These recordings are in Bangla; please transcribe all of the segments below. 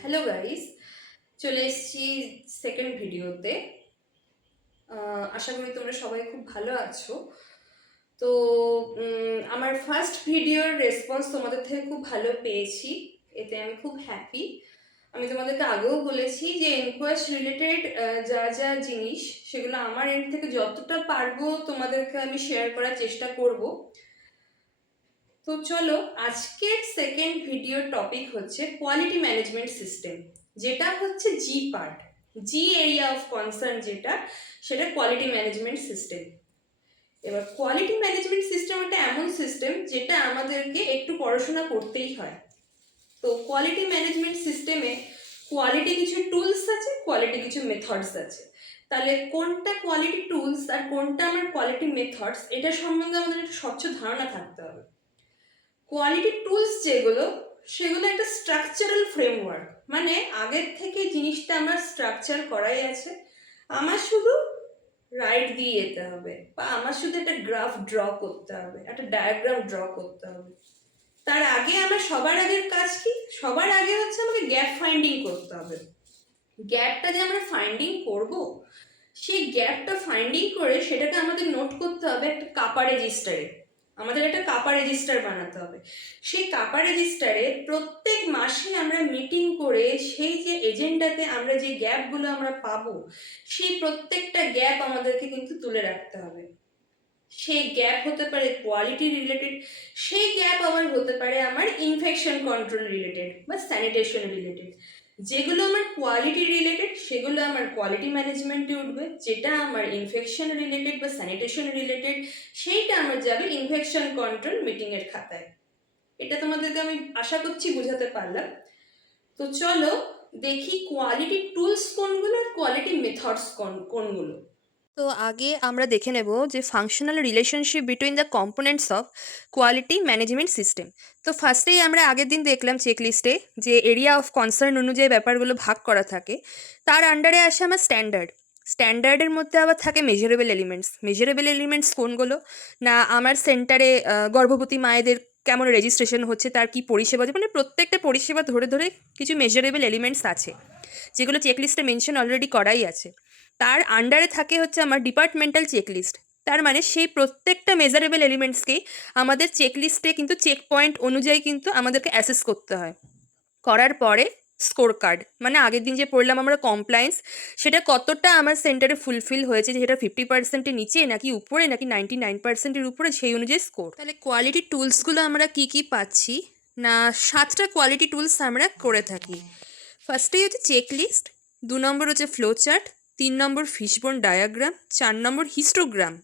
হ্যালো গাইস, চলে এসেছি সেকেন্ড ভিডিওতে। আশা করি তোমরা সবাই খুব ভালো আছো। তো আমার ফার্স্ট ভিডিওর রেসপন্স তোমাদের থেকে খুব ভালো পেয়েছি, এতে আমি খুব হ্যাপি। আমি তোমাদেরকে আগেও বলেছি যে এনকোয়াশ রিলেটেড যা যা জিনিস সেগুলো আমার এন্ড থেকে যতটা পারবো তোমাদেরকে আমি শেয়ার করার চেষ্টা করব। তো চলো, আজকের সেকেন্ড ভিডিওর টপিক হচ্ছে কোয়ালিটি ম্যানেজমেন্ট সিস্টেম, যেটা হচ্ছে G part, G area of concern যেটা, সেটা কোয়ালিটি ম্যানেজমেন্ট সিস্টেম। এবার কোয়ালিটি ম্যানেজমেন্ট সিস্টেম একটা এমন সিস্টেম যেটা আমাদেরকে একটু পড়াশোনা করতেই হয়। তো কোয়ালিটি ম্যানেজমেন্ট সিস্টেমে কোয়ালিটি কিছু টুলস আছে, কোয়ালিটি কিছু মেথডস আছে। তাহলে কোনটা কোয়ালিটি টুলস আর কোনটা আমার কোয়ালিটি মেথডস, এটা সম্বন্ধে আমাদের একটা স্বচ্ছ ধারণা থাকতে হবে। কোয়ালিটি টুলস যেগুলো, সেগুলো একটা স্ট্রাকচারাল ফ্রেমওয়ার্ক, মানে আগের থেকে জিনিসটা আমার স্ট্রাকচার করাই আছে, আমার শুধু রাইট দিয়ে যেতে হবে, বা আমার শুধু একটা গ্রাফ ড্র করতে হবে, একটা ডায়াগ্রাম ড্র করতে হবে। তার আগে আমার সবার আগের কাজ কি? সবার আগে হচ্ছে আমাকে গ্যাপ ফাইন্ডিং করতে হবে। গ্যাপটা যে আমরা ফাইন্ডিং করব, সেই গ্যাপটা ফাইন্ডিং করে সেটাকে আমাদের নোট করতে হবে একটা কাপা রেজিস্টারে। আমাদের একটা কাপা রেজিস্টার বানাতে হবে। সেই কাপা রেজিস্টারে প্রত্যেক মাসে আমরা মিটিং করে সেই যে এজেন্ডাতে আমরা যে গ্যাপগুলো আমরা পাবো, সেই প্রত্যেকটা গ্যাপ আমাদেরকে কিন্তু তুলে রাখতে হবে। সেই গ্যাপ হতে পারে কোয়ালিটি রিলেটেড, সেই গ্যাপ আবার হতে পারে আমার ইনফেকশন কন্ট্রোল রিলেটেড বা স্যানিটেশন রিলেটেড। যেগুলো আমার কোয়ালিটি রিলেটেড সেগুলো আমার কোয়ালিটি ম্যানেজমেন্টে উঠবে, যেটা আমার ইনফেকশন রিলেটেড বা স্যানিটেশন রিলেটেড সেইটা আমার যাবে ইনফেকশন কন্ট্রোল মিটিংয়ের খাতায়। এটা তোমাদেরকে আমি আশা করছি বোঝাতে পারলাম। তো চলো দেখি কোয়ালিটি টুলস কোনগুলো আর কোয়ালিটি মেথডস কোনগুলো। তো আগে আমরা দেখে নেব যে functional relationship between the components of quality management system. তো ফার্স্টেই আমরা আগের দিন দেখলাম চেকলিস্টে যে এরিয়া অফ কনসার্ন অনুযায়ী ব্যাপারগুলো ভাগ করা থাকে। তার আন্ডারে আসে আমার স্ট্যান্ডার্ড। স্ট্যান্ডার্ডের মধ্যে আবার থাকে মেজারেবল এলিমেন্টস। মেজারেবল এলিমেন্টস কোনগুলো? না, আমার সেন্টারে গর্ভবতী মায়েদের কেমন রেজিস্ট্রেশন হচ্ছে, তার কি পরিষেবা, মানে প্রত্যেকটা পরিষেবা ধরে ধরে কিছু মেজারেবল এলিমেন্টস আছে, যেগুলো চেকলিস্টে মেনশন অলরেডি করাই আছে। তার আন্ডারে থাকে হচ্ছে আমার ডিপার্টমেন্টাল চেকলিস্ট। তার মানে সেই প্রত্যেকটা মেজারেবল এলিমেন্টসকেই আমাদের চেকলিস্টে কিন্তু চেক পয়েন্ট অনুযায়ী কিন্তু আমাদেরকে অ্যাসেস করতে হয়। করার পরে স্কোর কার্ড, মানে আগের দিন যে পড়লাম আমরা কমপ্লায়েন্স, সেটা কতটা আমার সেন্টারে ফুলফিল হয়েছে, যে সেটা 50%-এর নিচে নাকি উপরে নাকি 99%-এর উপরে, সেই অনুযায়ী স্কোর। তাহলে কোয়ালিটি টুলসগুলো আমরা কি কি পাচ্ছি? না, 7টা কোয়ালিটি টুলস আমরা করে থাকি। ফার্স্টেই হচ্ছে চেকলিস্ট, 2 নম্বর হচ্ছে ফ্লো চার্ট, 3 নম্বর ফিশবোন ডায়াগ্রাম, 4 নম্বর হিস্টোগ্রাম,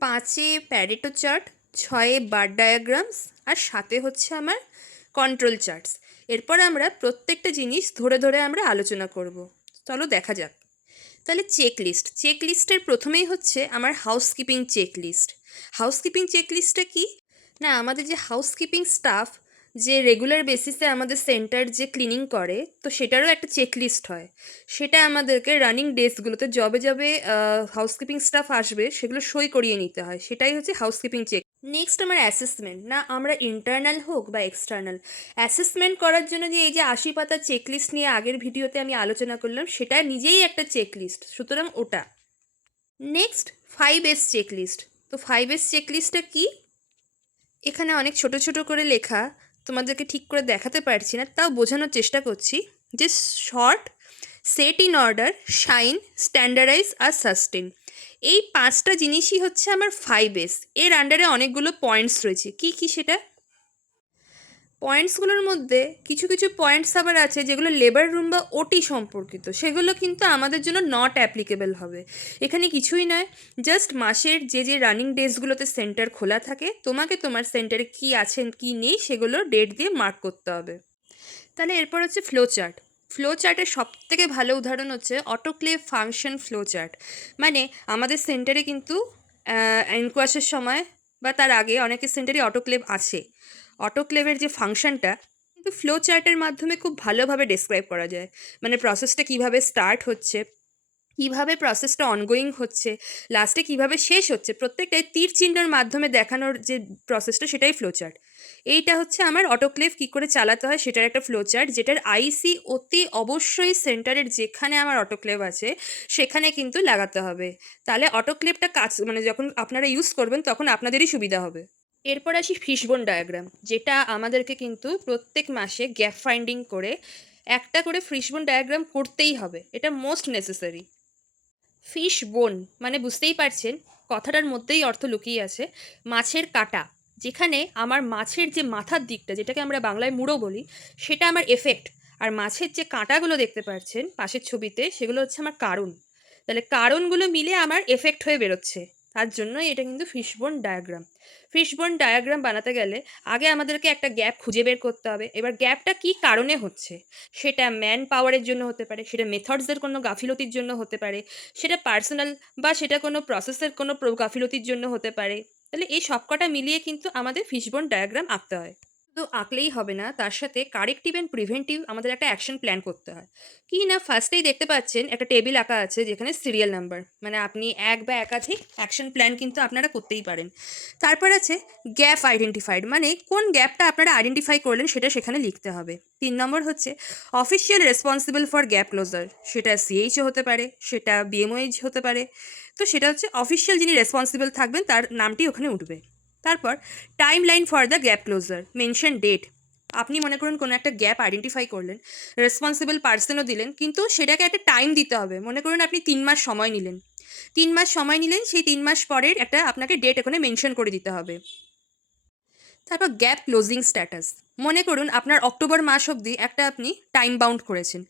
5-এ প্যারেটো চার্ট, 6-এ বার ডায়াগ্রামস, আর 7-এ হচ্ছে আমার কন্ট্রোল চার্টস। এরপর আমরা প্রত্যেকটা জিনিস ধরে ধরে আমরা আলোচনা করব। চলো দেখা যাক। তাহলে চেকলিস্ট, চেকলিস্টের প্রথমেই হচ্ছে আমার হাউসকিপিং চেকলিস্ট। হাউসকিপিং চেকলিস্টটা কি? না, আমাদের যে হাউসকিপিং স্টাফ যে রেগুলার বেসিসে আমাদের সেন্টার যে ক্লিনিং করে, তো সেটারও একটা চেকলিস্ট হয়। সেটা আমাদেরকে রানিং ডেজগুলোতে যবে যবে হাউসকিপিং স্টাফ আসবে সেগুলো সই করিয়ে নিতে হয়, সেটাই হচ্ছে হাউসকিপিং চেক। নেক্সট আমার অ্যাসেসমেন্ট, না আমরা ইন্টারনাল হোক বা এক্সটার্নাল, অ্যাসেসমেন্ট করার জন্য যে এই যে 80 পাতার চেকলিস্ট নিয়ে আগের ভিডিওতে আমি আলোচনা করলাম, সেটা নিজেই একটা চেকলিস্ট, সুতরাং ওটা। Next 5S checklist. তো 5S চেকলিস্টটা কি? এখানে অনেক ছোট ছোট করে লেখা, তোমাদেরকে ঠিক করে দেখাতে পারছি না, তাও বোঝানোর চেষ্টা করছি। যে sort, set in order, shine, standardize আর সাস্টেন, এই 5টা জিনিসই হচ্ছে আমার 5S। এর আন্ডারে অনেকগুলো পয়েন্টস রয়েছে। কি কি সেটা? পয়েন্টসগুলোর মধ্যে কিছু কিছু পয়েন্টস আবার আছে যেগুলো লেবার রুম বা ওটি সম্পর্কিত, সেগুলো কিন্তু আমাদের জন্য নট অ্যাপ্লিকেবল হবে। এখানে কিছুই নয়, জাস্ট মাসের যে যে রানিং ডেজগুলোতে সেন্টার খোলা থাকে, তোমাকে তোমার সেন্টারে কী আছে কী নেই সেগুলো ডেট দিয়ে মার্ক করতে হবে। তাহলে এরপর হচ্ছে ফ্লো চার্ট। ফ্লো চার্টের সবথেকে ভালো উদাহরণ হচ্ছে অটোক্লেভ ফাংশন ফ্লো চার্ট। মানে আমাদের সেন্টারে কিন্তু এনকোয়াসের সময় বা তার আগে অনেকের সেন্টারে অটোক্লেভ আছে। অটোক্লেভের যে ফাংশনটা কিন্তু ফ্লো চার্টের মাধ্যমে খুব ভালোভাবে ডেসক্রাইব করা যায়। মানে প্রসেসটা কিভাবে স্টার্ট হচ্ছে, কিভাবে প্রসেসটা অনগোয়িং হচ্ছে, লাস্টে কিভাবে শেষ হচ্ছে, প্রত্যেকটাই তীর চিহ্নের মাধ্যমে দেখানোর যে প্রসেসটা সেটাই ফ্লোচার্ট। এইটা হচ্ছে আমার অটোক্লেভ কী করে চালাতে হয় সেটার একটা ফ্লোচার্ট, যেটার আইসি অতি অবশ্যই সেন্টারের যেখানে আমার অটোক্লেভ আছে সেখানে কিন্তু লাগাতে হবে। তাহলে অটোক্লেভটা কাজ মানে যখন আপনারা ইউজ করবেন তখন আপনাদেরই সুবিধা হবে। এরপর আসি ফিশবোন ডায়াগ্রাম, যেটা আমাদেরকে কিন্তু প্রত্যেক মাসে গ্যাপ ফাইন্ডিং করে একটা করে ফিশবোন ডায়াগ্রাম করতেই হবে, এটা মোস্ট নেসেসারি। ফিশ বোন মানে বুঝতেই পারছেন কথাটার মধ্যেই অর্থ লুকিয়ে আছে, মাছের কাঁটা। যেখানে আমার মাছের যে মাথার দিকটা, যেটাকে আমরা বাংলায় মুড়ো বলি, সেটা আমার এফেক্ট। আর মাছের যে কাঁটাগুলো দেখতে পাচ্ছেন পাশের ছবিতে, সেগুলো হচ্ছে আমার কারণ। তাহলে কারণগুলো মিলে আমার এফেক্ট হয়ে বেরোচ্ছে, তার জন্যই এটা কিন্তু ফিশবোন ডায়াগ্রাম। ফিশবোন ডায়াগ্রাম বানাতে গেলে আগে আমাদেরকে একটা গ্যাপ খুঁজে বের করতে হবে। এবার গ্যাপটা কী কারণে হচ্ছে, সেটা ম্যান পাওয়ারের জন্য হতে পারে, সেটা মেথডসের কোনো গাফিলতির জন্য হতে পারে, সেটা পার্সোনাল বা সেটা কোনো প্রসেসের কোনো গাফিলতির জন্য হতে পারে। তাহলে এই সবকটা মিলিয়ে কিন্তু আমাদের ফিশবোন ডায়াগ্রাম আঁকতে হয়। তো আঁকলেই হবে না, তার সাথে কারেক্টিভ অ্যান্ড প্রিভেন্টিভ আমাদের একটা অ্যাকশন প্ল্যান করতে হয়। কি না, ফার্স্টেই দেখতে পাচ্ছেন একটা টেবিল আঁকা আছে যেখানে সিরিয়াল নাম্বার, মানে আপনি এক বা একাধিক অ্যাকশন প্ল্যান কিন্তু আপনারা করতেই পারেন। তারপর আছে গ্যাপ আইডেন্টিফাইড, মানে কোন গ্যাপটা আপনারা আইডেন্টিফাই করলেন সেটা সেখানে লিখতে হবে। 3 নম্বর হচ্ছে official responsible for gap closure, সেটা সিএইচও হতে পারে, সেটা বিএমওএইচ হতে পারে। তো সেটা হচ্ছে অফিসিয়াল যিনি রেসপন্সিবল থাকবেন তার নামটি ওখানে উঠবে। তারপর time line for the gap closure, mention date. আপনি মনে করুন কোনো একটা গ্যাপ আইডেন্টিফাই করলেন, রেসপন্সিবল পার্সনও দিলেন, কিন্তু সেটাকে একটা টাইম দিতে হবে। মনে করুন আপনি 3 মাস সময় নিলেন, 3 মাস সময় নিলেন, সেই 3 মাস পরের একটা আপনাকে ডেট এখানে মেনশন করে দিতে হবে। তারপর গ্যাপ ক্লোজিং স্ট্যাটাস, মনে করুন আপনার অক্টোবর মাস অবধি একটা আপনি টাইম বাউন্ড করেছেন,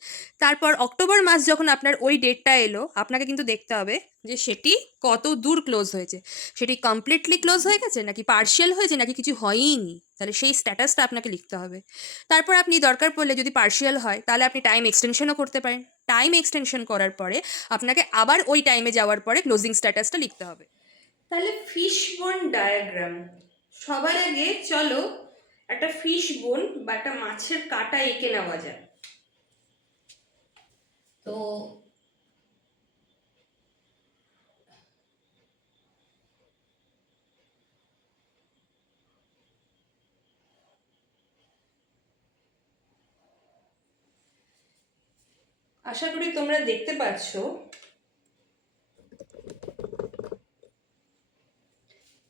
তারপর অক্টোবর মাস যখন আপনার ওই ডেটটা এলো আপনাকে কিন্তু দেখতে হবে যে সেটি কত দূর ক্লোজ হয়েছে, সেটি কমপ্লিটলি ক্লোজ হয়ে গেছে নাকি পার্শিয়াল হয়েছে নাকি কিছু হয়ইনি, তাহলে সেই স্ট্যাটাসটা আপনাকে লিখতে হবে। তারপর আপনি দরকার পড়লে যদি পার্শিয়াল হয় তাহলে আপনি টাইম এক্সটেনশনও করতে পারেন। টাইম এক্সটেনশন করার পরে আপনাকে আবার ওই টাইমে যাওয়ার পরে ক্লোজিং স্ট্যাটাসটা লিখতে হবে। তাহলে ফিশবোন ডায়াগ্রাম, সবার আগে চলো একটা ফিশবোন বা একটা মাছের কাঁটা এঁকে নেওয়া যায়। তো আশা করি তোমরা দেখতে পাচ্ছ,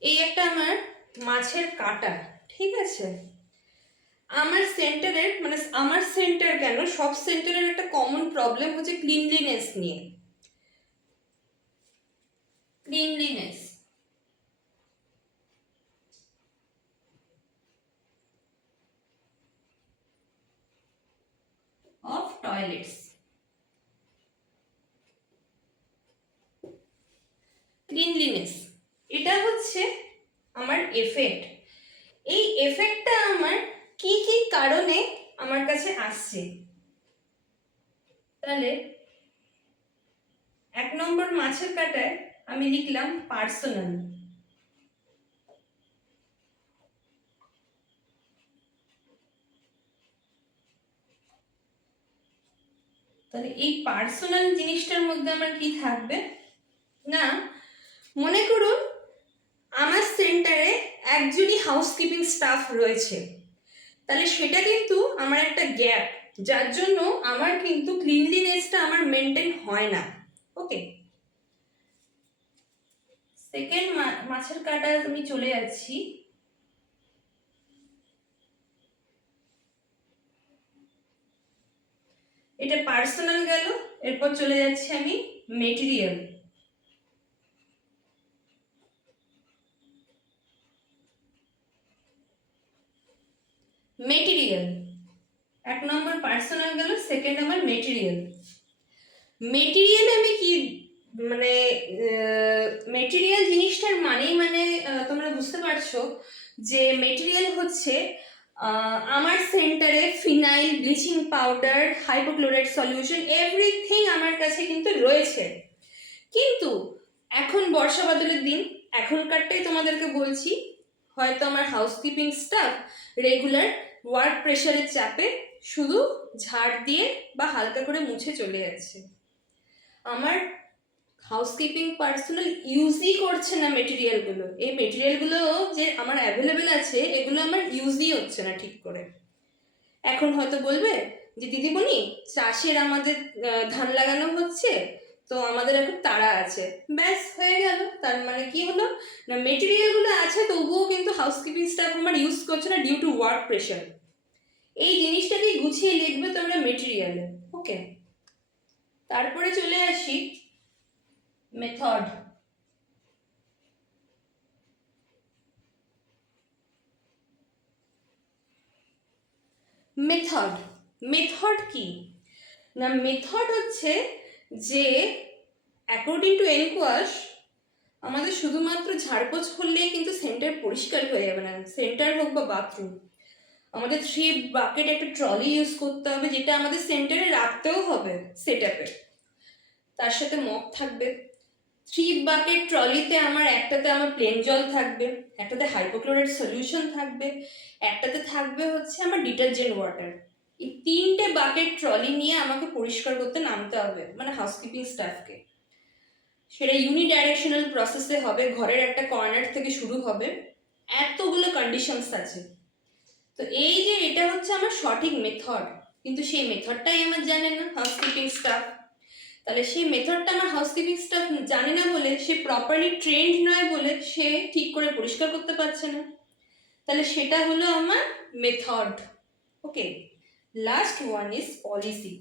এই একটা আমার মাছের কাঁটা, ঠিক আছে। আমার সেন্টারের মানে আমার সেন্টার কেন, সব সেন্টারের একটা কমন প্রবলেম হচ্ছে ক্লিনলিনেস নিয়ে। ক্লিনলিনেস অফ টয়লেটস, ক্লিনলিনেস, এটা হচ্ছে আমার এফেক্ট। এই এফেক্টটা আমার কি কি কারণে আমার কাছে আসছে, তাহলে 1 নম্বর মাছের কাঁটায় আমি লিখলাম পার্সোনাল। তাহলে এই পার্সোনাল জিনিসটার মধ্যে আমার কি থাকবে না, মনে করুন আমার সেন্টারে একজনই হাউসকিপিং স্টাফ রয়েছে, তাহলে সেটা কিন্তু আমার একটা গ্যাপ, যার জন্য আমার কিন্তু ক্লিনলিনেসটা আমার মেনটেন হয় না। ওকে, সেকেন্ড মাছের কাঁটা আমি চলে যাচ্ছি। এটা পার্সোনাল গেল, এরপর চলে যাচ্ছি আমি মেটেরিয়াল। মেটেরিয়াল 1 নম্বর পার্সোনাল গেল, সেকেন্ড আমার মেটেরিয়াল। মেটেরিয়াল আমি কি মানে মেটেরিয়াল জিনিসটার মানেই মানে তোমরা বুঝতে পারছো যে মেটেরিয়াল হচ্ছে আমার সেন্টারে phenyl, bleaching powder, hypochlorite solution, everything আমার কাছে কিন্তু রয়েছে। কিন্তু এখন বর্ষা বাদলের দিন, এখনকারটাই তোমাদেরকে বলছি, হয়তো আমার হাউসকিপিং স্টাফ রেগুলার ওয়ার্ক প্রেশারের চাপে শুধু ঝাড় দিয়ে বা হালকা করে মুছে চলে যাচ্ছে। আমার হাউসকিপিং পার্সোনাল ইউজই করছে না মেটেরিয়ালগুলো। এই মেটেরিয়ালগুলো যে আমার অ্যাভেলেবেল আছে, এগুলো আমার ইউজই হচ্ছে না ঠিক করে। এখন হয়তো বলবে যে দিদিমণি, চাষের আমাদের ধান লাগানো হচ্ছে, তো আমাদের এখন তাড়া আছে, ব্যাস হয়ে গেল। তার মানে কি হলো না, মেটেরিয়ালগুলো আছে তবুও কিন্তু হাউসকিপিং স্টাফ আমার ইউজ করছে না ডিউ টু ওয়ার্ক প্রেশার। এই জিনিসটাকেই গুছিয়ে লিখবে তোমরা মেটেরিয়ালে। ওকে, তারপরে চলে আসি মেথড। মেথড মেথড কি না, মেথড হচ্ছে যে অ্যাকর্ডিং টু এনকোয়াশ আমাদের শুধুমাত্র ঝাড়পোছ করলেই কিন্তু সেন্টার পরিষ্কার হয়ে যাবে না। সেন্টার হোক বা বাথরুম, আমাদের 3 বাকেট একটা ট্রলি ইউজ করতে হবে, যেটা আমাদের সেন্টারে রাখতেও হবে সেট আপে। তার সাথে মগ থাকবে। 3 বাকেট ট্রলিতে একটাতে আমার প্লেন জল থাকবে, একটাতে হাইপোক্লোরাইড সলিউশন থাকবে, একটাতে থাকবে হচ্ছে আমার ডিটারজেন্ট ওয়াটার। এই 3টে বাকেট ট্রলি নিয়ে আমাকে পরিষ্কার করতে নামতে হবে, মানে হাউসকিপিং স্টাফকে। সেটা ইউনিডাইরেকশনাল প্রসেসে হবে, ঘরের একটা কর্নার থেকে শুরু হবে। এতগুলো কন্ডিশনস আছে। তো এই যে এটা হচ্ছে আমার সঠিক মেথড, কিন্তু সেই মেথডটাই আমার জানে না হাউসকিপিং স্টাফ। তাহলে সেই মেথডটা আমার হাউসকিপিং স্টাফ জানে না বলে, সে প্রপারলি ট্রেন্ড নয় বলে সে ঠিক করে পরিষ্কার করতে পারছে না। তাহলে সেটা হলো আমার method. Okay, last one is policy.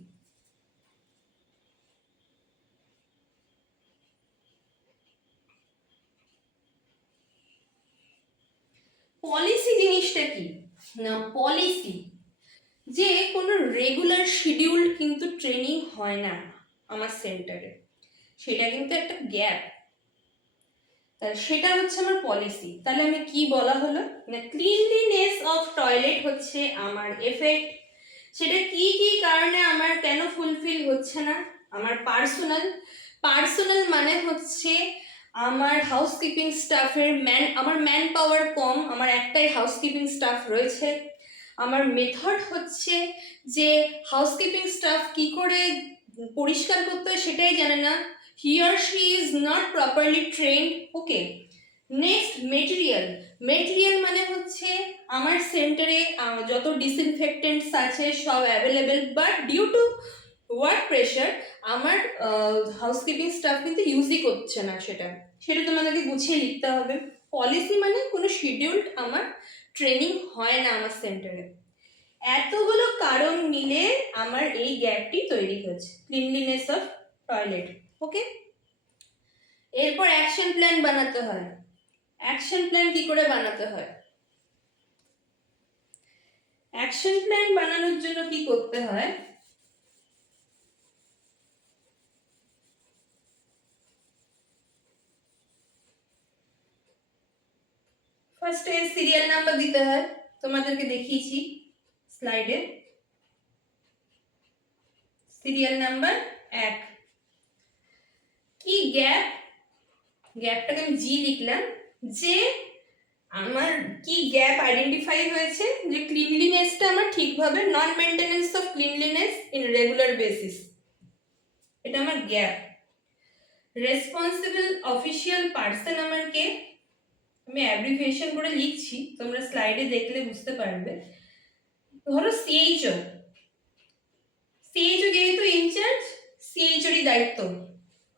Policy জিনিসটা কি না, পলিসি যে কোনো রেগুলার শিডিউল কিন্তু ট্রেনিং হয় না আমার সেন্টারে, সেটা কিন্তু একটা গ্যাপ। তাহলে সেটা হচ্ছে আমার পলিসি। তাহলে আমি কি বলা হলো না, ক্লিনলিনেস অফ টয়লেট হচ্ছে আমার এফেক্ট। সেটা কি কি কারণে আমার কেন ফুলফিল হচ্ছে না, আমার পার্সোনাল মানে হচ্ছে আমার হাউসকিপিং স্টাফের আমার ম্যান পাওয়ার কম, আমার একটাই হাউসকিপিং স্টাফ রয়েছে। আমার মেথড হচ্ছে যে হাউসকিপিং স্টাফ কি করে পরিষ্কার করতে হয় সেটাই জানে না, he or she is not properly trained. Okay, next material মানে হচ্ছে আমার সেন্টারে যত ডিসইনফেক্টেন্টস আছে সব available, but due to work pressure আমার হাউসকিপিং স্টাফ কিন্তু ইউজই করছে না। সেটা তোমাদেরকে গুছিয়ে লিখতে হবে। পলিসি মানে কোনো শিডিউলড আমার ট্রেনিং হয় না আমার সেন্টারে। এতগুলো কারণ মিলে আমার এই গ্যাপটি তৈরি হয়েছে, ক্লিনলিনেস অফ টয়লেট। ওকে, এরপর অ্যাকশন প্ল্যান বানাতে হয়। অ্যাকশন প্ল্যান কি করে বানাতে হয়? অ্যাকশন প্ল্যান বানানোর জন্য কি করতে হয়, ফার্স্টে সিরিয়াল নাম্বার দিতে হয়। তোমাদেরকে দেখিয়েছি স্লাইডে, সিরিয়াল নাম্বার 1। কি গ্যাপটাকে আমি জি লিখলাম, যে আমার কি গ্যাপ আইডেন্টিফাই হয়েছে, যে ক্লিনলিনেসটা আমার ঠিকভাবে, non maintenance of cleanliness in regular basis, এটা আমার গ্যাপ। রেসপন্সিবল অফিসিয়াল পার্সন আমার কে, আমি অ্যাব্রিভিয়েশন করে লিখছি, তোমরা স্লাইডে দেখলে বুঝতে পারবে। ধরো সিএইচও যেহেতু ইনচার্জ, সিএইচওরই দায়িত্ব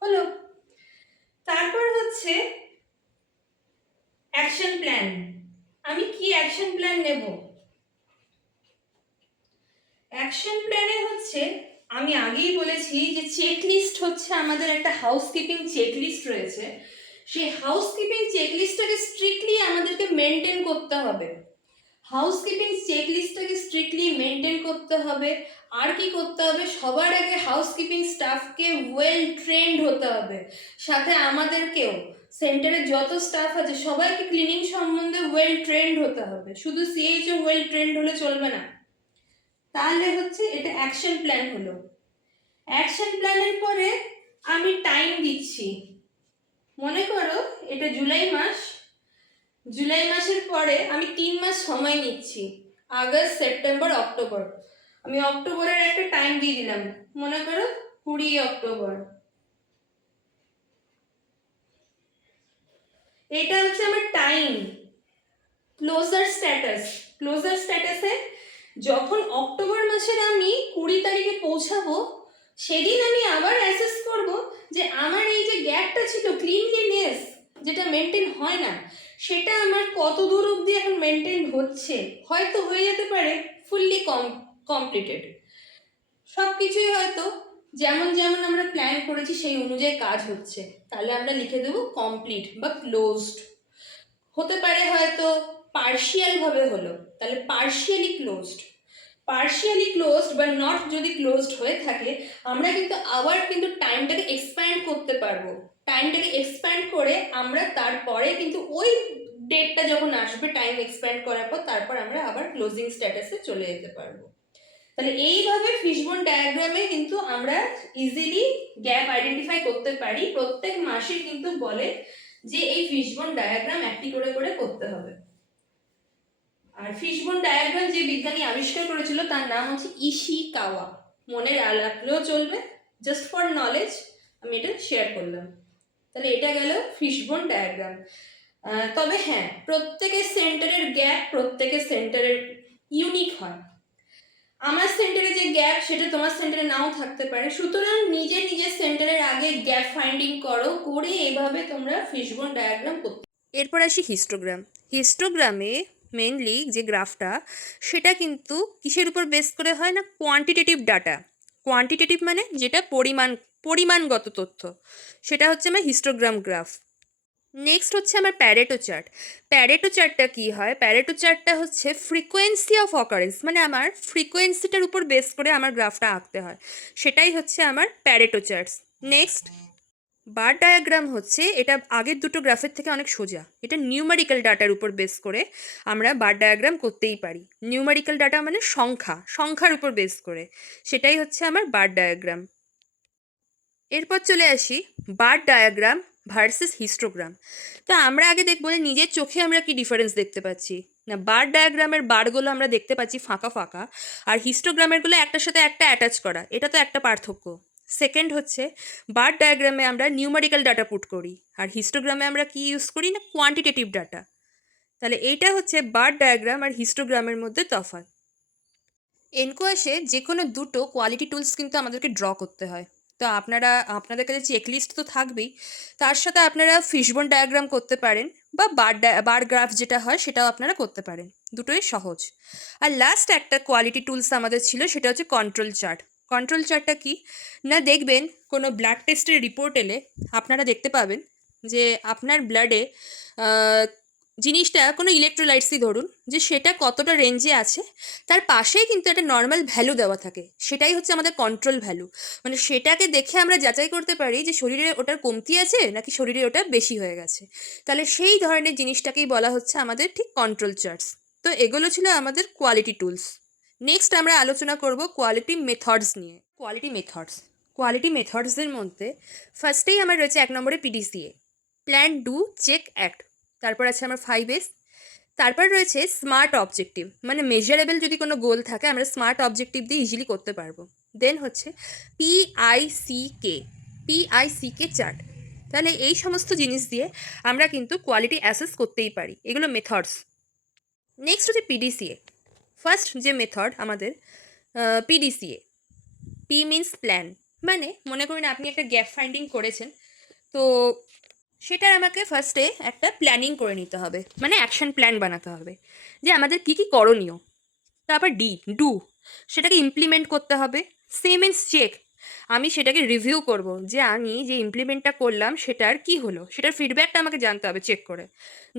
হলো। তারপর হচ্ছে অ্যাকশন প্ল্যান। আমি কি অ্যাকশন প্ল্যান নেব? অ্যাকশন প্ল্যানে হচ্ছে, আমি আগেই বলেছি যে চেকলিস্ট হচ্ছে আমাদের একটা হাউসকিপিং চেকলিস্ট রয়েছে, সেই হাউসকিপিং চেকলিস্টটাকে স্ট্রিক্টলি আমাদেরকে মেনটেন করতে হবে। হাউসকিপিং চেকলিস্টটাকে স্ট্রিক্টলি মেনটেন করতে হবে। আর কি করতে হবে, সবার আগে হাউসকিপিং স্টাফকে ওয়েল ট্রেন্ড হতে হবে, সাথে আমাদেরকেও সেন্টারে যত স্টাফ আছে সবাইকে ক্লিনিং সম্বন্ধে ওয়েল ট্রেন্ড হতে হবে। শুধু সিএইচও ওয়েল ট্রেন্ড হলে চলবে না। তাহলে হচ্ছে এটা অ্যাকশন প্ল্যান হলো। অ্যাকশন প্ল্যানের পরে আমি টাইম দিচ্ছি। মনে করো এটা জুলাই মাসের পরে আমি 3 মাস সময় নিচ্ছি, আগস্ট, সেপ্টেম্বর, অক্টোবর। আমি অক্টোবরের একটা টাইম দিয়ে দিলাম, মনে করো 20 অক্টোবর। এটা হচ্ছে আমার টাইম। ক্লোজার স্ট্যাটাস, ক্লোজার স্ট্যাটাসে যখন অক্টোবর মাসের আমি 20 তারিখে পৌঁছাবো, সেদিন আমি আবার অ্যাসেস করব যে আমার এই যে গ্যাপটা ছিল, ক্লিনলিনেস যেটা মেনটেন হয় না, সেটা আমার কত দূর অবধি এখন মেনটেন হচ্ছে। হয়তো হয়ে যেতে পারে ফুললি কমপ্লিটেড, সব কিছুই হয়তো যেমন যেমন আমরা প্ল্যান করেছি সেই অনুযায়ী কাজ হচ্ছে, তাহলে আমরা লিখে দেবো কমপ্লিট বা ক্লোজড। হতে পারে হয়তো পার্শিয়াল ভাবে হলো, তাহলে পার্শিয়ালি ক্লোজড। পার্শিয়ালি ক্লোজড বা নট যদি ক্লোজড হয়ে থাকে, আমরা কিন্তু আবার কিন্তু টাইমটাকে এক্সপ্যান্ড করতে পারবো। টাইমটাকে এক্সপ্যান্ড করে আমরা তারপরে কিন্তু ওই ডেটটা যখন আসবে টাইম এক্সপ্যান্ড করার পর, তারপর আমরা আবার ক্লোজিং স্ট্যাটাসে চলে যেতে পারবো। তাহলে এইভাবে ফিশবোন ডায়াগ্রামে কিন্তু আমরা ইজিলি গ্যাপ আইডেন্টিফাই করতে পারি। প্রত্যেক মাসে কিন্তু বলে যে এই ফিশবোন ডায়াগ্রাম একটি করে করে করতে হবে। আর ফিশবোন ডায়াগ্রাম যে বিজ্ঞানী আবিষ্কার করেছিল তার নাম হচ্ছে ইশিকাওয়া। মনে রাখলেও চলবে, জাস্ট ফর নলেজ আমি এটা শেয়ার করলাম। তাহলে এটা গেল ফিশবোন ডায়াগ্রাম। তবে হ্যাঁ, প্রত্যেকের সেন্টারের গ্যাপ প্রত্যেকের সেন্টারের ইউনিক হয়। আমার সেন্টারে যে গ্যাপ সেটা তোমার সেন্টারে নাও থাকতে পারে, সুতরাং নিজের নিজের সেন্টারের আগে গ্যাপ ফাইন্ডিং করো, করে এভাবে তোমরা ফিশবোন ডায়াগ্রাম করতে। এরপর আসি হিস্টোগ্রাম। হিস্টোগ্রামে মেনলি যে গ্রাফটা, সেটা কিন্তু কিসের উপর বেস করে হয় না, কোয়ান্টিটেটিভ ডাটা। কোয়ান্টিটেটিভ মানে যেটা পরিমাণগত তথ্য, সেটা হচ্ছে আমার হিস্টোগ্রাম গ্রাফ। নেক্সট হচ্ছে আমার প্যারেটো চার্ট। প্যারেটো চার্টটা কী হয়, প্যারেটো চার্টটা হচ্ছে ফ্রিকোয়েন্সি অফ অকারেন্স, মানে আমার ফ্রিকোয়েন্সিটার উপর বেস করে আমার গ্রাফটা আঁকতে হয়, সেটাই হচ্ছে আমার প্যারেটো চার্টস। নেক্সট বার ডায়াগ্রাম হচ্ছে, এটা আগের দুটো গ্রাফের থেকে অনেক সোজা। এটা নিউমেরিক্যাল ডাটার উপর বেস করে আমরা বার ডায়াগ্রাম করতেই পারি। নিউমেরিক্যাল ডাটা মানে সংখ্যার উপর বেস করে, সেটাই হচ্ছে আমার বার ডায়াগ্রাম। এরপর চলে আসি বার ডায়াগ্রাম ভার্সেস হিস্টোগ্রাম। তো আমরা আগে দেখবো যে নিজের চোখে আমরা কি ডিফারেন্স দেখতে পাচ্ছি না। বার ডায়াগ্রামের বারগুলো আমরা দেখতে পাচ্ছি ফাঁকা ফাঁকা, আর হিস্টোগ্রামেরগুলো একটার সাথে একটা অ্যাটাচ করা, এটা তো একটা পার্থক্য। সেকেন্ড হচ্ছে বার ডায়াগ্রামে আমরা নিউমেরিক্যাল ডাটা পুট করি, আর হিস্টোগ্রামে আমরা কি ইউজ করি না, কোয়ান্টিটেটিভ ডাটা। তাহলে এইটা হচ্ছে বার ডায়াগ্রাম আর হিস্টোগ্রামের মধ্যে তফাৎ। এনকোয়াসে যে কোনো দুটো কোয়ালিটি টুলস কিন্তু আমাদেরকে ড্র করতে হয়। তো আপনাদের কাছে চেকলিস্ট তো থাকবেই, তার সাথে আপনারা ফিশবোন ডায়াগ্রাম করতে পারেন, বা বার গ্রাফ যেটা হয় সেটাও আপনারা করতে পারেন, দুটোই সহজ। আর লাস্ট একটা কোয়ালিটি টুলস আমাদের ছিল, সেটা হচ্ছে কন্ট্রোল চার্ট। কন্ট্রোল চার্টটা কি না, দেখবেন কোনো ব্লাড টেস্টের রিপোর্ট এলে আপনারা দেখতে পাবেন যে আপনার ব্লাডে জিনিসটা কোনো ইলেকট্রোলাইটসই ধরুন, যে সেটা কতটা রেঞ্জে আছে, তার পাশেই কিন্তু একটা নর্মাল ভ্যালু দেওয়া থাকে, সেটাই হচ্ছে আমাদের কন্ট্রোল ভ্যালু। মানে সেটাকে দেখে আমরা যাচাই করতে পারি যে শরীরে ওটার কমতি আছে নাকি শরীরে ওটা বেশি হয়ে গেছে। তাহলে সেই ধরনের জিনিসটাকেই বলা হচ্ছে আমাদের ঠিক কন্ট্রোল চার্টস। তো এগুলো ছিল আমাদের কোয়ালিটি টুলস। নেক্সট আমরা আলোচনা করব কোয়ালিটি মেথডস নিয়ে। কোয়ালিটি মেথডসের মধ্যে ফার্স্টেই আমার রয়েছে 1 নম্বরে পিডিসিএ, প্ল্যান, ডু, চেক, অ্যাক্ট। তারপর আছে আমার 5S। তারপর রয়েছে স্মার্ট অবজেক্টিভ, মানে মেজারেবল যদি কোনো গোল থাকে আমরা স্মার্ট অবজেক্টিভ দিয়ে ইজিলি করতে পারবো। দেন হচ্ছে পিআইসিকে চার্ট। তাহলে এই সমস্ত জিনিস দিয়ে আমরা কিন্তু কোয়ালিটি অ্যাসেস করতেই পারি, এগুলো মেথডস। নেক্সট হচ্ছে পিডিসিএ। ফার্স্ট যে মেথড আমাদের পিডিসিএ, পি মিনস প্ল্যান, মানে মনে করুন আপনি একটা গ্যাপ ফাইন্ডিং করেছেন, তো সেটার আমাকে ফার্স্টে একটা প্ল্যানিং করে নিতে হবে, মানে অ্যাকশন প্ল্যান বানাতে হবে যে আমাদের কী কী করণীয়। তারপর ডু, সেটাকে ইমপ্লিমেন্ট করতে হবে। সি মিনস চেক, আমি সেটাকে রিভিউ করব যে আমি যে ইমপ্লিমেন্টটা করলাম সেটার কি হলো, সেটার ফিডব্যাকটা আমাকে জানতে হবে চেক করে।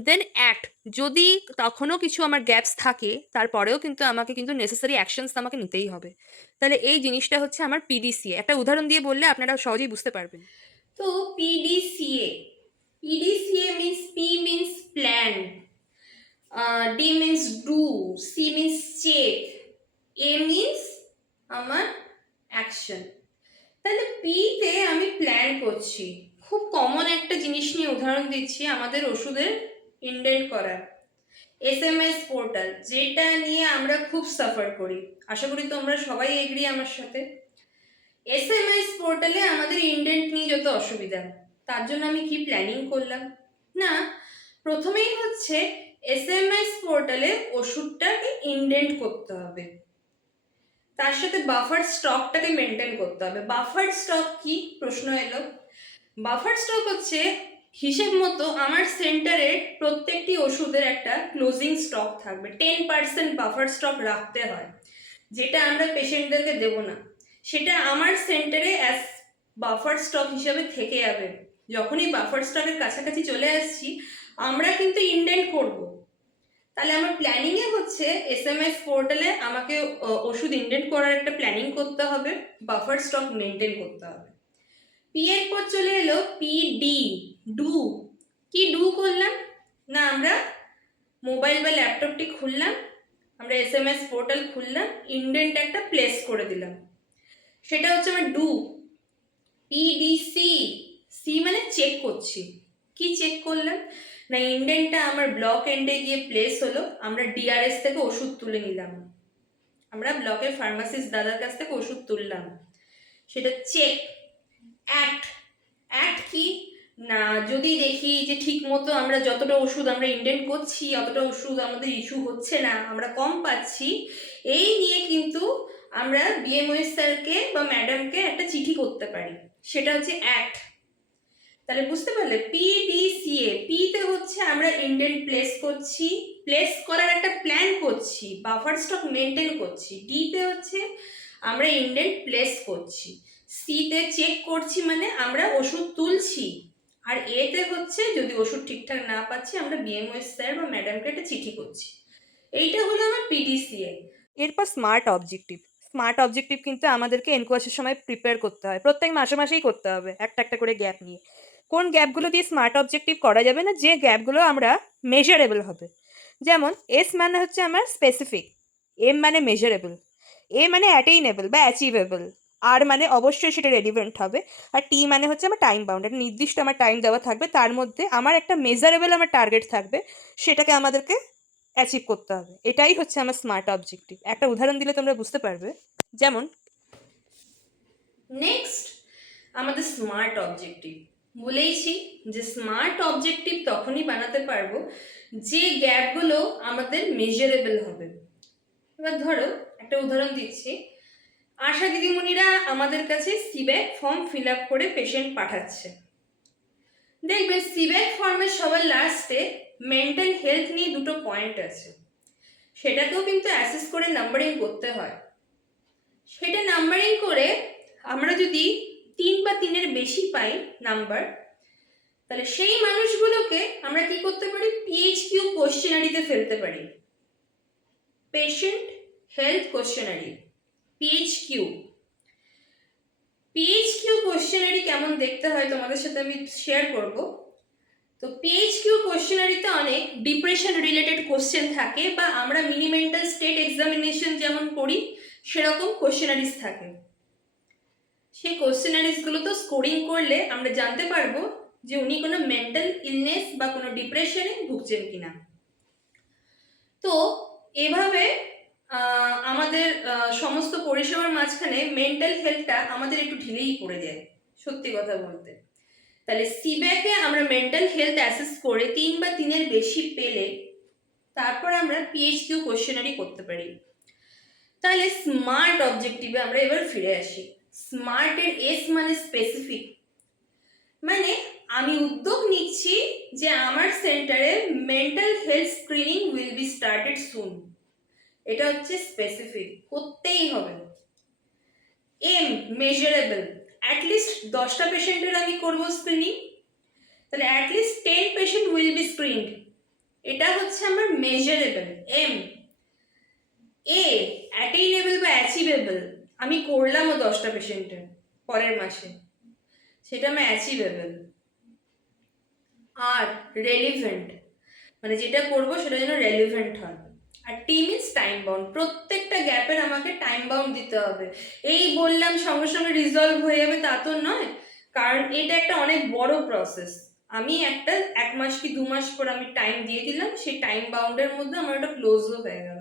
দেন অ্যাক্ট, যদি তখনও কিছু আমার গ্যাপস থাকে তারপরেও কিন্তু আমাকে কিন্তু নেসেসারি অ্যাকশনস আমাকে নিতেই হবে। তাহলে এই জিনিসটা হচ্ছে আমার পিডিসিএ। একটা উদাহরণ দিয়ে বললে আপনারা সহজেই বুঝতে পারবেন। তো পিডিসিএ means P means plan, D means do, C means check, A means আমার অ্যাকশন। তাহলে P তে আমি প্ল্যান করছি, খুব কমন একটা জিনিস নিয়ে উদাহরণ দিচ্ছি, আমাদের ওষুধের ইনডেন্ট করা SMS পোর্টাল, যেটা নিয়ে আমরা খুব সাফার করি, আশা করি তোমরা সবাই এগ্রি আমার সাথে। SMS পোর্টালে আমাদের ইনডেন্ট নিয়ে যত অসুবিধা, তার জন্য আমি কি প্ল্যানিং করলাম না, প্রথমেই হচ্ছে এসএমএস পোর্টালে ওষুধটাকে ইনডেন্ট করতে হবে, তার সাথে বাফার স্টকটাকে মেনটেন করতে হবে। বাফার স্টক কি প্রশ্ন এলো? বাফার স্টক হচ্ছে হিসেব মতো আমার সেন্টারের প্রত্যেকটি ওষুধের একটা ক্লোজিং স্টক থাকবে, 10% বাফার স্টক রাখতে হয়, যেটা আমরা পেশেন্টদেরকে দেব না, সেটা আমার সেন্টারে অ্যাজ বাফার স্টক হিসেবে থেকে যাবে। যখনই বাফার স্টকের কাছাকাছি চলে আসছি আমরা কিন্তু ইনডেন্ট করব। তাহলে আমার প্ল্যানিংয়ে হচ্ছে এসএমএস পোর্টালে আমাকে ওষুধ ইনডেন্ট করার একটা প্ল্যানিং করতে হবে, বাফার স্টক মেনটেন করতে হবে। পি এর পর চলে এলো পিডি, ডু। কি ডু করলাম না, আমরা মোবাইল বা ল্যাপটপটি খুললাম, আমরা এসএমএস পোর্টাল খুললাম, ইনডেন্ট একটা প্লেস করে দিলাম, সেটা হচ্ছে আমার ডু। পিডিসি, সি মানে চেক করছি। কি চেক করলাম না, ইনডেন্টটা আমার ব্লক এন্ডে গিয়ে প্লেস হলো, আমরা ডিআরএস থেকে ওষুধ তুলে নিলাম, আমরা ব্লকের ফার্মাসিস্ট দাদার কাছ থেকে ওষুধ তুললাম, সেটা চেক। অ্যাক্ট, অ্যাক্ট কি না, যদি দেখি যে ঠিক মতো আমরা যতটা ওষুধ আমরা ইনডেন্ট করছি অতটা ওষুধ আমাদের ইস্যু হচ্ছে না, আমরা কম পাচ্ছি, এই নিয়ে কিন্তু আমরা বিএমওএস স্যারকে বা ম্যাডামকে একটা চিঠি করতে পারি, সেটা হচ্ছে অ্যাক্ট। তাহলে বুঝতে পারলে পিডিসিএ, পিতে হচ্ছে আমরা ইনডেন্ট প্লেস করছি, প্লেস করার একটা প্ল্যান করছি, বাফার স্টক মেনটেন করছি। ডিতে হচ্ছে আমরা ইনডেন্ট প্লেস করছি। সিতে চেক করছি মানে আমরা ওষুধ তুলছি। আর এতে হচ্ছে যদি ওষুধ ঠিকঠাক না পাচ্ছি আমরা বিএমওএস স্যার বা ম্যাডামকে একটা চিঠি করছি। এইটা হলো আমার পিডিসিএ। এরপর স্মার্ট অবজেক্টিভ। স্মার্ট অবজেক্টিভ কিন্তু আমাদেরকে এনকোয়াসের সময় প্রিপেয়ার করতে হয়, প্রত্যেক মাসে মাসেই করতে হবে, একটা একটা করে গ্যাপ নিয়ে। কোন গ্যাপগুলো দিয়ে স্মার্ট অবজেক্টিভ করা যাবে না, যে গ্যাপগুলো আমরা মেজারেবল হবে। যেমন এস মানে হচ্ছে আমার স্পেসিফিক, এম মানে মেজারেবল, এ মানে অ্যাটেইনেবল বা অ্যাচিভেবল, আর মানে অবশ্যই সেটা রেলিভেন্ট হবে, আর টি মানে হচ্ছে আমার টাইম বাউন্ড, একটা নির্দিষ্ট আমার টাইম দেওয়া থাকবে, তার মধ্যে আমার একটা মেজারেবল আমার টার্গেট থাকবে, সেটাকে আমাদেরকে অ্যাচিভ করতে হবে। এটাই হচ্ছে আমার স্মার্ট অবজেক্টিভ। একটা উদাহরণ দিলে তোমরা বুঝতে পারবে। যেমন নেক্সট আমাদের স্মার্ট অবজেক্টিভ, বলেইছি যে স্মার্ট অবজেক্টিভ তখনই বানাতে পারবো যে গ্যাপগুলো আমাদের মেজারেবল হবে। এবার ধরো একটা উদাহরণ দিচ্ছি, আশা দিদিমণিরা আমাদের কাছে সিব্যাক ফর্ম ফিল আপ করে পেশেন্ট পাঠাচ্ছে, দেখবে সিব্যাক ফর্মের সবার লাস্টে মেন্টাল হেলথ নিয়ে দুটো পয়েন্ট আছে, সেটাকেও কিন্তু অ্যাসেস করে নাম্বারিং করতে হয়। সেটা নাম্বারিং করে আমরা যদি 3 বা 3-এর বেশি পাই নাম্বার, তাহলে সেই মানুষগুলোকে আমরা কি করতে পারি, পিএইচকিউ কোশ্চেনারিতে ফেলতে পারি, পেশেন্ট হেলথ কোশ্চেনারি, পিএইচকিউ। পিএইচকিউ কোশ্চেনারি কেমন দেখতে হয় তোমাদের সাথে আমি শেয়ার করব। তো পিএইচকিউ কোশ্চেনারিতে অনেক ডিপ্রেশন রিলেটেড কোশ্চেন থাকে, বা আমরা মিনি মেন্টাল স্টেট এক্সামিনেশন যেমন করি সেরকম কোশ্চেনারিজ থাকে। সেই কোশ্চেনারিজগুলো তো স্কোরিং করলে আমরা জানতে পারবো যে উনি কোনো মেন্টাল ইলনেস বা কোনো ডিপ্রেশনে ভুগছেন কিনা। তো এভাবে আমাদের সমস্ত পরিষেবার মাঝখানে মেন্টাল হেলথটা আমাদের একটু ঢিলেই পড়ে যায় সত্যি কথা বলতে। তাহলে সিব্যাকে আমরা মেন্টাল হেলথ অ্যাসেস করে 3 বা 3-এর বেশি পেলে তারপর আমরা পিএইচকিউ কোশ্চেনারি করতে পারি। তাহলে স্মার্ট অবজেক্টিভে আমরা এবার ফিরে আসি। স্মার্টের এস মানে স্পেসিফিক, মানে আমি উদ্যোগ নিচ্ছি যে আমার সেন্টারে mental health screening will be started soon, এটা হচ্ছে স্পেসিফিক, করতেই হবে। এম মেজারেবল, অ্যাটলিস্ট 10টা পেশেন্টের আমি করবো স্ক্রিনিং, তাহলে অ্যাটলিস্ট 10 পেশেন্ট উইল বি স্ক্রিনড, এটা হচ্ছে আমার মেজারেবল এম। এ অ্যাটেইনেবল বা অ্যাচিভেবল, আমি করলামও 10টা পেশেন্টের পরের মাসে, সেটা আমার অ্যাচিভেবল। আর রেলিভেন্ট, মানে যেটা করবো সেটা যেন রেলিভেন্ট হয়। আর টি মিনস টাইম বাউন্ড, প্রত্যেকটা গ্যাপের আমাকে টাইম বাউন্ড দিতে হবে। এই বললাম সঙ্গে সঙ্গে রিজলভ হয়ে যাবে তা তো নয়, কারণ এটা একটা অনেক বড় প্রসেস। আমি একটা 1 মাস কি 2 মাস পর আমি টাইম দিয়ে দিলাম, সেই টাইম বাউন্ডের মধ্যে আমার ওটা ক্লোজও হয়ে গেল।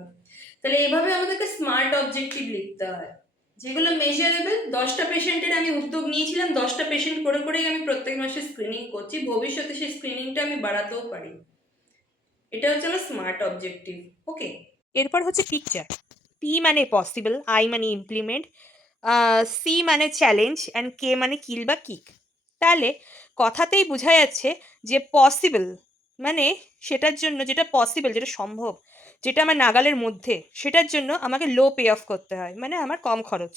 তাহলে এইভাবে আমাদেরকে স্মার্ট অবজেক্টিভ লিখতে হয়, যেগুলো মেজারেবল। 10টা পেশেন্টের আমি উদ্যোগ নিয়েছিলাম, 10টা পেশেন্ট করে করেই আমি প্রত্যেক মাসে স্ক্রিনিং করছি, ভবিষ্যতে সেই স্ক্রিনিংটা আমি বাড়াতেও পারি। এটা হচ্ছে আমার স্মার্ট অবজেক্টিভ। ওকে, এরপর হচ্ছে পিকচার। পি মানে পসিবল, আই মানে ইমপ্লিমেন্ট, সি মানে চ্যালেঞ্জ অ্যান্ড কে মানে কিল বা কিক। তাহলে কথাতেই বোঝা যাচ্ছে যে পসিবল মানে সেটার জন্য, যেটা পসিবল, যেটা সম্ভব, যেটা আমার নাগালের মধ্যে, সেটার জন্য আমাকে লো পে অফ করতে হয়, মানে আমার কম খরচ।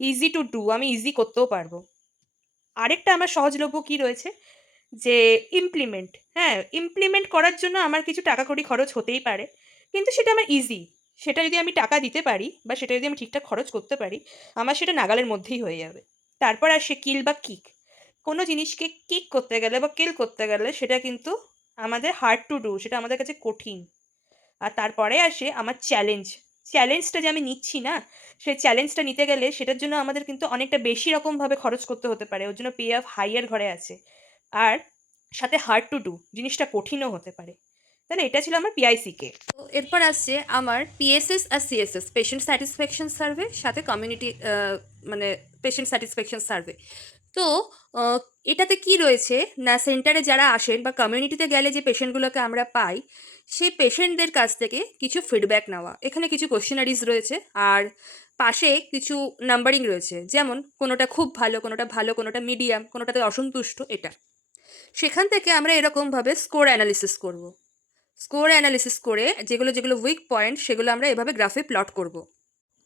ইজি টু ডু, আমি ইজি করতেও পারবো। আরেকটা আমার সহজলভ্য কি রয়েছে, যে ইমপ্লিমেন্ট। হ্যাঁ, ইমপ্লিমেন্ট করার জন্য আমার কিছু টাকা কড়ি খরচ হতেই পারে, কিন্তু সেটা আমার ইজি। সেটা যদি আমি টাকা দিতে পারি বা সেটা যদি আমি ঠিকঠাক খরচ করতে পারি, আমার সেটা নাগালের মধ্যেই হয়ে যাবে। তারপর আসে কিল বা কিক। কোনো জিনিসকে কিক করতে গেলে বা কিল করতে গেলে সেটা কিন্তু আমাদের হার্ড টু ডু, সেটা আমাদের কাছে কঠিন। আর তারপরে আসে আমার চ্যালেঞ্জ। চ্যালেঞ্জটা যে আমি নিচ্ছি না, সেই চ্যালেঞ্জটা নিতে গেলে সেটার জন্য আমাদের কিন্তু অনেকটা বেশি রকমভাবে খরচ করতে হতে পারে, ওর জন্য পে অফ হাইয়ার ঘরে আছে। আর সাথে হার্ড টু ডু, জিনিসটা কঠিনও হতে পারে। তাহলে এটা ছিল আমার পিআইসিকে। তো এরপর আসছে আমার পিএসএস আর সিএসএস, পেশেন্ট স্যাটিসফ্যাকশন সার্ভে, সাথে কমিউনিটি মানে পেশেন্ট স্যাটিসফ্যাকশন সার্ভে। তো আহ, এটাতে কি রয়েছে না, সেন্টারে যারা আসেন বা কমিউনিটিতে গেলে যে পেশেন্টগুলোকে আমরা পাই, সেই পেশেন্টদের কাছ থেকে কিছু ফিডব্যাক নেওয়া। এখানে কিছু কোশ্চেনারিজ রয়েছে, আর পাশে কিছু নাম্বারিং রয়েছে, যেমন কোনোটা খুব ভালো, কোনোটা ভালো, কোনোটা মিডিয়াম, কোনোটাতে অসন্তুষ্ট। এটা সেখান থেকে আমরা এরকমভাবে স্কোর অ্যানালিসিস করব। স্কোর অ্যানালিসিস করে যেগুলো যেগুলো উইক পয়েন্ট, সেগুলো আমরা এভাবে গ্রাফে প্লট করব।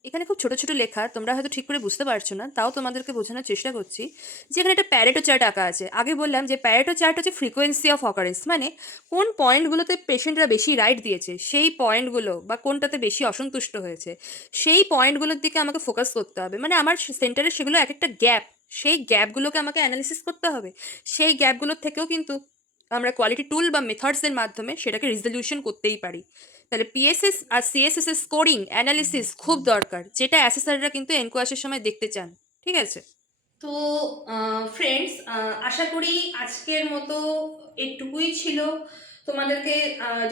এখানে খুব ছোট ছোট লেখা, তোমরা হয়তো ঠিক করে বুঝতে পারছো না, তাও তোমাদেরকে বোঝানোর চেষ্টা করছি যে এখানে একটা প্যারেটো চার্ট আঁকা আছে। আগে বললাম যে প্যারেটো চার্ট হচ্ছে ফ্রিকোয়েন্সি অফ অকারেন্স, মানে কোন পয়েন্টগুলোতে পেশেন্টরা বেশি রাইট দিয়েছে, সেই পয়েন্টগুলো, বা কোনটাতে বেশি অসন্তুষ্ট হয়েছে, সেই পয়েন্টগুলোর দিকে আমাকে ফোকাস করতে হবে। মানে আমার সেন্টারে সেগুলো এক একটা গ্যাপ, সেই গ্যাপগুলোকে আমাকে অ্যানালিসিস করতে হবে। সেই গ্যাপগুলোর থেকেও কিন্তু আমরা কোয়ালিটি টুল বা মেথডসের মাধ্যমে সেটাকে রিজলিউশন করতেই পারি। তাহলে পিএসএস আর সিএসএস এর স্কোরিং অ্যানালিসিস খুব দরকার, যেটা অ্যাসেসররা কিন্তু এনকোয়াসের সময় দেখতে চান। ঠিক আছে? তো ফ্রেন্ডস, আশা করি আজকের মতো এটুকুই ছিল। তোমাদেরকে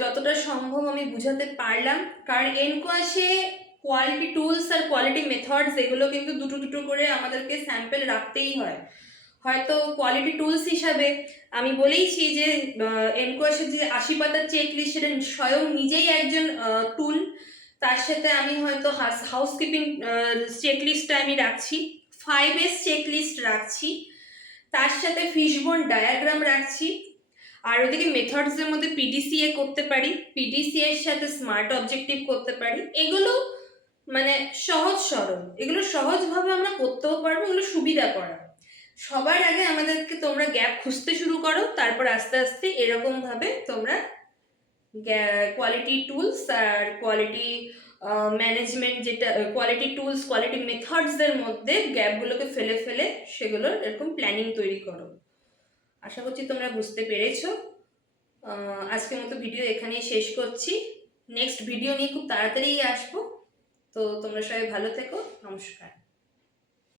যতটা সম্ভব আমি বুঝাতে পারলাম, কারণ এনকোয়াসে কোয়ালিটি টুলস আর কোয়ালিটি মেথডস এগুলো কিন্তু দুটো দুটো করে আমাদেরকে স্যাম্পেল রাখতেই হয়। হয়তো কোয়ালিটি টুলস হিসাবে আমি বলেইছি যে এনকোয়াসের যে 80 পাতার চেক লিস্ট, সেটা স্বয়ং নিজেই একজন টুল। তার সাথে আমি হয়তো হাউসকিপিং চেক লিস্টটা আমি রাখছি, 5S চেক লিস্ট রাখছি, তার সাথে ফিশবোন ডায়াগ্রাম রাখছি। আর ওদিকে মেথডসের মধ্যে পিডিসিএ করতে পারি, পিডিসিএ এর সাথে স্মার্ট অবজেক্টিভ করতে পারি। এগুলো মানে সহজ সরল, এগুলো সহজভাবে আমরা করতেও পারবো, এগুলো সুবিধা করা। সবার আগে আমাদেরকে তোমরা গ্যাপ খুঁজতে শুরু করো, তারপর আস্তে আস্তে এরকম ভাবে তোমরা কোয়ালিটি টুলস আর কোয়ালিটি ম্যানেজমেন্ট, যেটা কোয়ালিটি টুলস কোয়ালিটি মেথডসদের মধ্যে গ্যাপগুলোকে ফেলে ফেলে সেগুলোর এরকম প্ল্যানিং তৈরি করো। আশা করছি তোমরা বুঝতে পেরেছো। আজকের মতো ভিডিও এখানেই শেষ করছি। নেক্সট ভিডিও নিয়ে খুব তাড়াতাড়িই আসবো। তো তোমরা সবাই ভালো থেকো। নমস্কার।